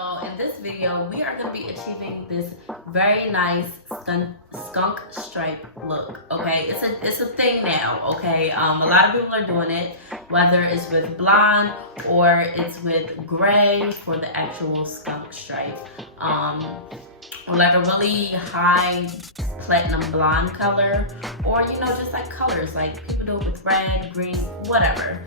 So in this video, we are going to be achieving this very nice skunk stripe look. Okay, it's a thing now. Okay, a lot of people are doing it, whether it's with blonde or it's with gray for the actual skunk stripe, or like a really high platinum blonde color, or just like colors, like people do it with red, green, whatever.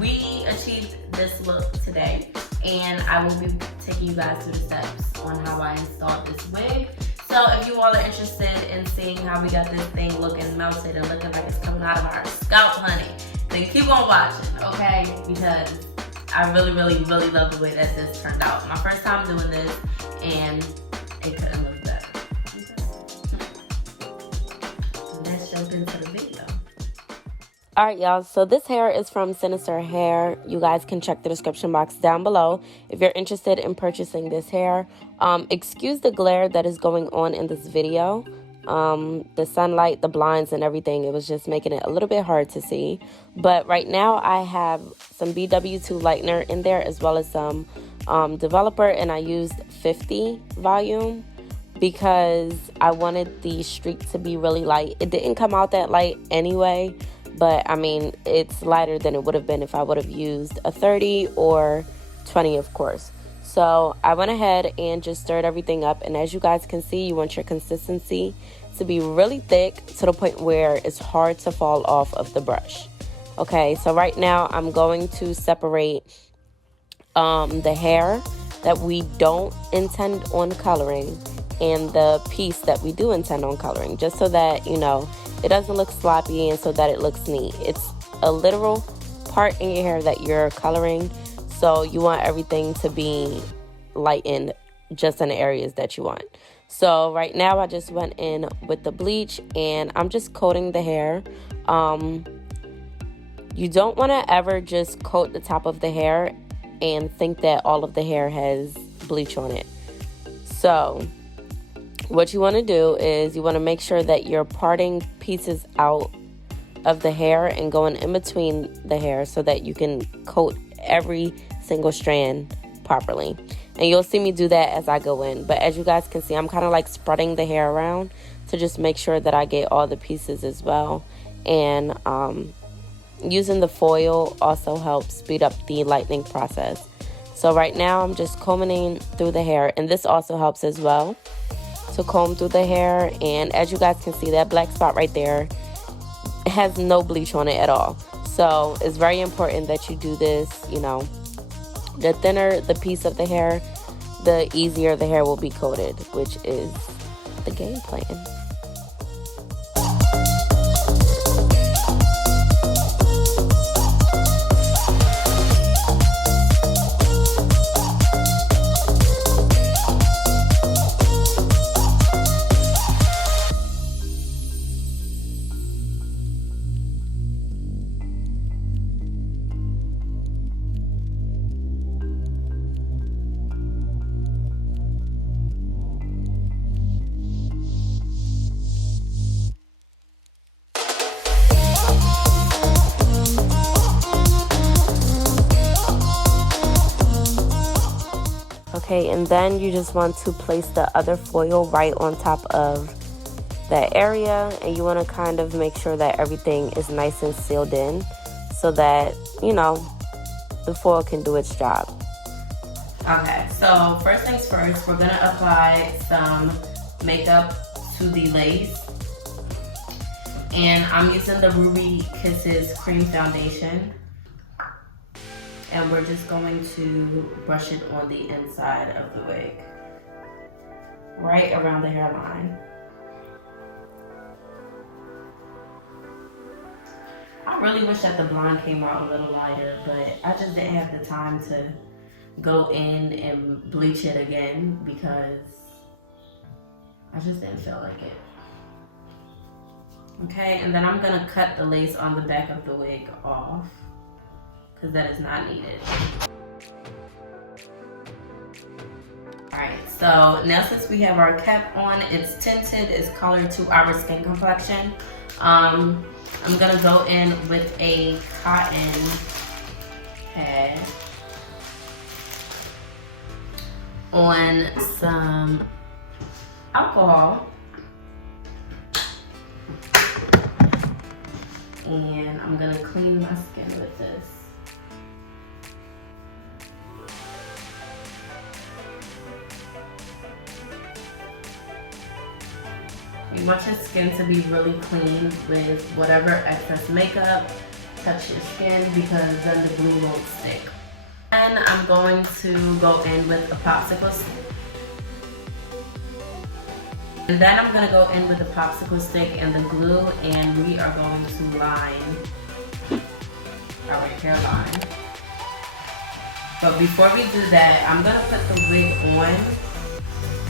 We achieved this look today, and I will be taking you guys through the steps on how I installed this wig. So if you all are interested in seeing how we got this thing looking melted and looking like it's coming out of our scalp, honey, then keep on watching, okay? Because I really love the way that this turned out. My first time doing this, and it couldn't look better. Okay. Let's jump into the video. Alright, y'all, so this hair is from Sinister Hair. You guys can check the description box down below if you're interested in purchasing this hair. Excuse the glare that is going on in this video. The sunlight, the blinds, and everything, it was just making it a little bit hard to see. But right now I have some BW2 lightener in there, as well as some developer, and I used 50 volume because I wanted the streak to be really light. It didn't come out that light anyway, but I mean, it's lighter than it would have been if I would have used a 30 or 20, of course. So I went ahead and just stirred everything up, and as you guys can see, you want your consistency to be really thick to the point where it's hard to fall off of the brush. Okay, so right now I'm going to separate the hair that we don't intend on coloring and the piece that we do intend on coloring, just so that it doesn't look sloppy and so that it looks neat. It's a literal part in your hair that you're coloring, so you want everything to be lightened just in the areas that you want. So right now I just went in with the bleach and I'm just coating the hair. You don't want to ever just coat the top of the hair and think that all of the hair has bleach on it. So what you want to do is you want to make sure that you're parting pieces out of the hair and going in between the hair so that you can coat every single strand properly. And you'll see me do that as I go in. But as you guys can see, I'm kind of like spreading the hair around to just make sure that I get all the pieces as well. And using the foil also helps speed up the lightening process. So right now I'm just combing through the hair, and this also helps as well to comb through the hair. And as you guys can see, that black spot right there, it has no bleach on it at all. So it's very important that you do this. The thinner the piece of the hair, the easier the hair will be coated, which is the game plan. Okay, and then you just want to place the other foil right on top of that area, and you want to kind of make sure that everything is nice and sealed in so that, the foil can do its job. Okay, so first things first, we're gonna apply some makeup to the lace. And I'm using the Ruby Kisses Cream Foundation. And we're just going to brush it on the inside of the wig, right around the hairline. I really wish that the blonde came out a little lighter, but I just didn't have the time to go in and bleach it again because I just didn't feel like it. Okay, and then I'm gonna cut the lace on the back of the wig off, because that is not needed. Alright, so now since we have our cap on, it's tinted, it's colored to our skin complexion. I'm gonna go in with a cotton pad on some alcohol. And I'm gonna clean my skin with this. You want your skin to be really clean with whatever excess makeup touch your skin, because then the glue won't stick. And I'm going to go in with a popsicle stick. And then I'm gonna go in with the popsicle stick and the glue, and we are going to line our hairline. But before we do that, I'm gonna put the wig on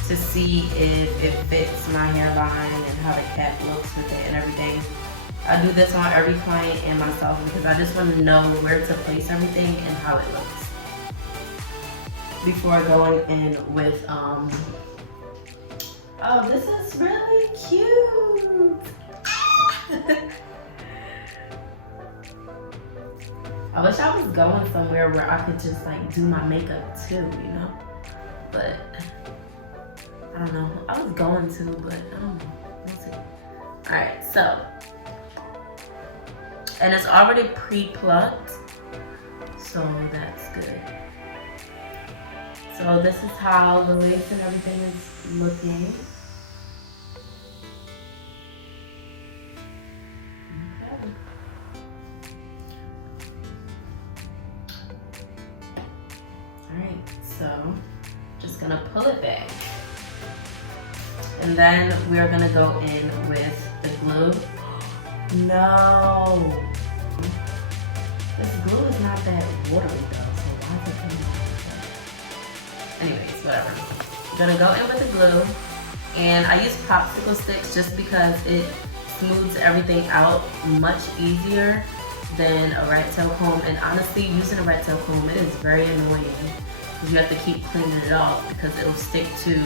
to see if it fits my hairline and how the cap looks with it and everything. I do this on every client and myself because I just want to know where to place everything and how it looks before going in with oh, this is really cute. I wish I was going somewhere where I could just like do my makeup too, you know? But I don't know. I was going to, but I don't know. We'll see. Alright, so. And it's already pre-plucked, so that's good. So this is how the lace and everything is looking. Okay. Alright, so just gonna pull it back. And then we're gonna go in with the glue. No! This glue is not that watery though, so why is it coming out? Anyways, whatever. I'm gonna go in with the glue, and I use popsicle sticks just because it smooths everything out much easier than a rat tail comb. And honestly, using a rat tail comb, it is very annoying because you have to keep cleaning it off because it'll stick to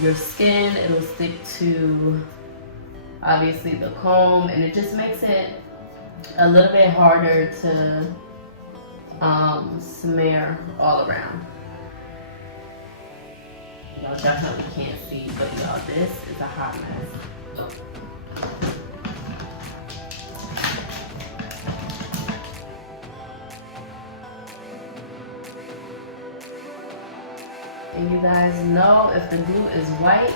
your skin, it'll stick to obviously the comb, and it just makes it a little bit harder to smear all around. Y'all definitely can't see, but y'all, this is a hot mess. And you guys know if the glue is white,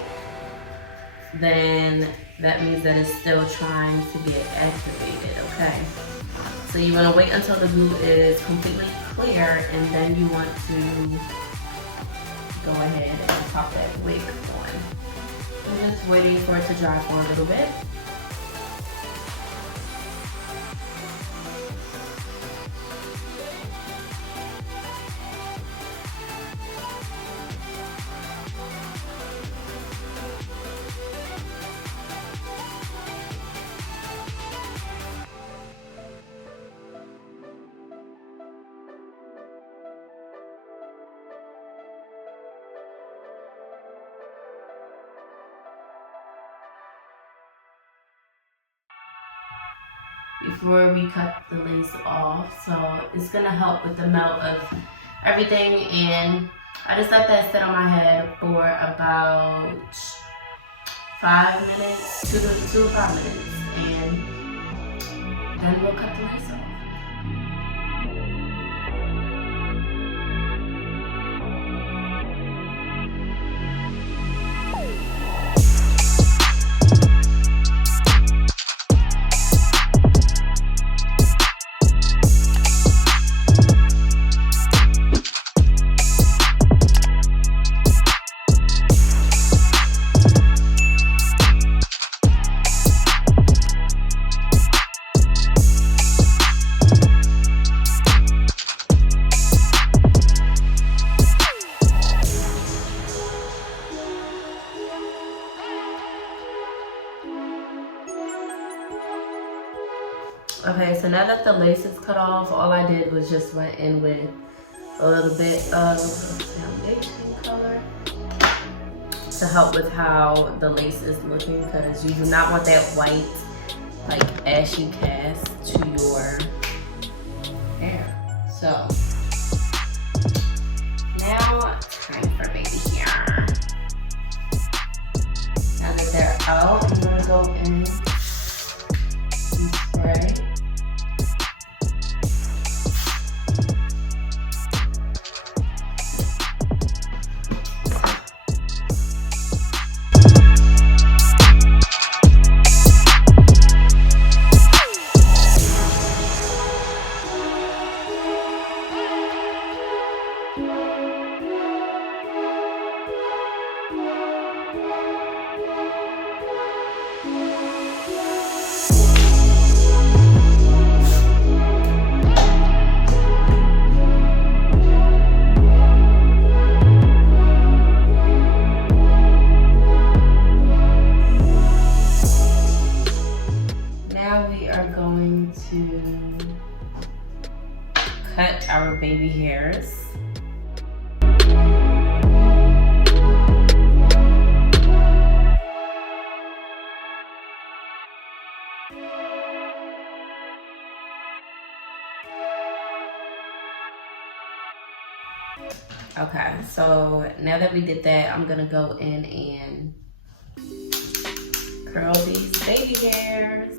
then that means that it's still trying to get activated, okay? So you want to wait until the glue is completely clear, and then you want to go ahead and pop that wig on. I'm just waiting for it to dry for a little bit. Before we cut the lace off, so it's gonna help with the melt of everything. And I just let that sit on my head for about 5 minutes, 2 to 5 minutes, and then we'll cut the lace off. Okay, so now that the lace is cut off, all I did was just went in with a little bit of foundation color to help with how the lace is looking, because you do not want that white, like ashy cast to your hair. So now trim for baby hair. Now that they're out, I'm gonna go in and spray. Cut our baby hairs. Okay, so now that we did that, I'm gonna go in and curl these baby hairs.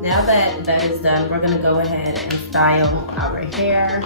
Now that is done, we're gonna go ahead and style our hair.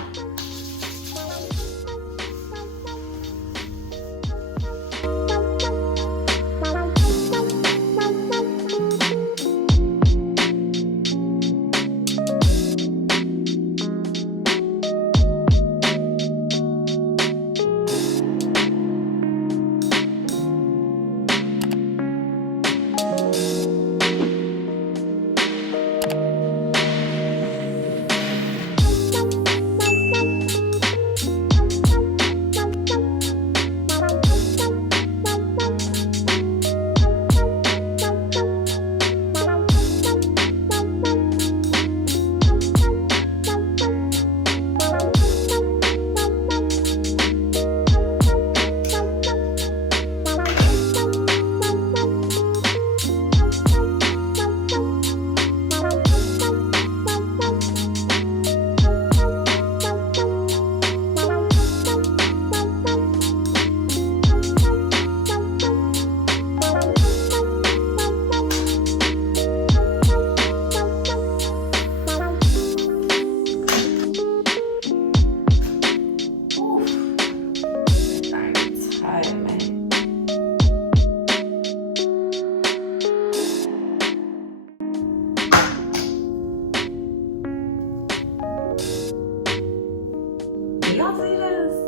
Y'all see this?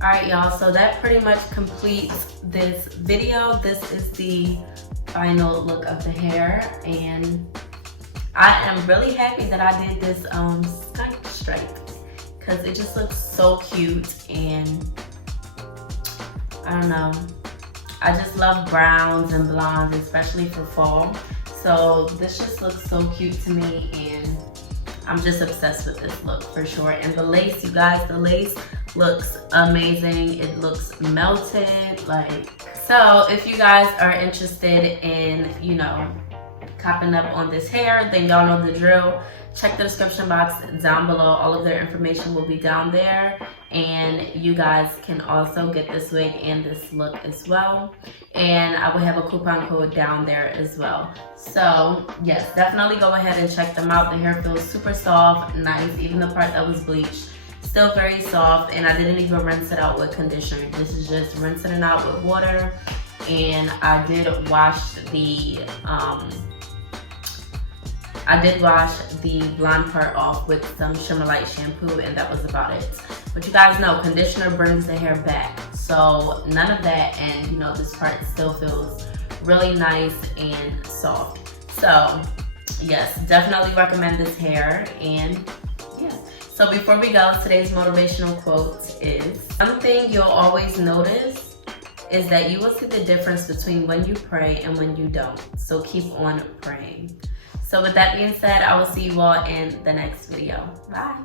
All right, y'all, so that pretty much completes this video. This is the final look of the hair, and I am really happy that I did this skunk stripe because it just looks so cute, and I don't know, I just love browns and blondes, especially for fall. So this just looks so cute to me, and I'm just obsessed with this look for sure. And the lace, you guys, the lace looks amazing. It looks melted, like. So if you guys are interested in, you know, copping up on this hair, then y'all know the drill. Check the description box down below. All of their information will be down there. And you guys can also get this wig and this look as well. And I will have a coupon code down there as well. So yes, definitely go ahead and check them out. The hair feels super soft, nice. Even the part that was bleached, still very soft. And I didn't even rinse it out with conditioner. This is just rinsing it out with water. And I did wash the blonde part off with some Shimmer Light shampoo, and that was about it. But you guys know conditioner brings the hair back, so none of that, and you know, this part still feels really nice and soft. So yes, definitely recommend this hair. And yeah, so before we go, today's motivational quote is, something you'll always notice is that you will see the difference between when you pray and when you don't. So keep on praying. So with that being said, I will see you all in the next video. Bye.